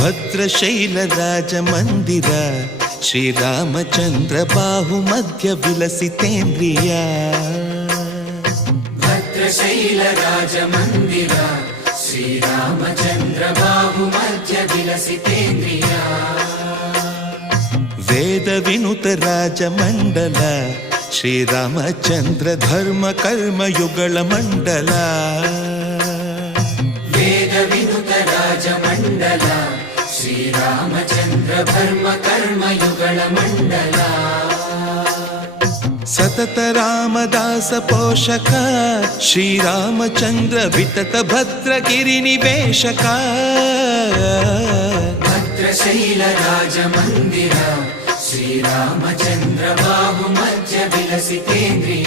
ಭದ್ರಶೈಲ ರಾಜ ಮಂದಿರ ಶ್ರೀರಾಮಚಂದ್ರ ಬಾಹು ಮಧ್ಯ ವಿಲಸಿತೇಂದ್ರಿಯ. ಭದ್ರಶೈಲ ರಾಜ ಮಂದಿರ ಶ್ರೀರಾಮಚಂದ್ರ ಬಾಹು ಮಧ್ಯ ವಿಲಸಿತೇಂದ್ರಿಯ. ವೇದ ವಿನುತ ರಾಜ ಮಂಡಲ ಶ್ರೀರಾಮಚಂದ್ರ ಧರ್ಮ ಕರ್ಮ ಯುಗಳ ಮಂಡಲ. ವೇದ ವಿನುತ ರಾಜ ಮಂಡಲ ಶ್ರೀರಾಮಚಂದ್ರ ಧರ್ಮ ಕರ್ಮ ಯುಗಳ ಮಂಡಲ. ಸತತ ರಾಮದಾಸ ಪೋಷಕ ಶ್ರೀರಾಮಚಂದ್ರ ವಿತತ ಭದ್ರಗಿರಿ ನಿವೇಶಕ. ಭದ್ರಶೈಲ ರಾಜ ಮಂದಿರ ಶ್ರೀರಾಮಚಂದ್ರ ಬಾಹು ಮಧ್ಯ ವಿಲಸಿತೇಂದ್ರಿಯ.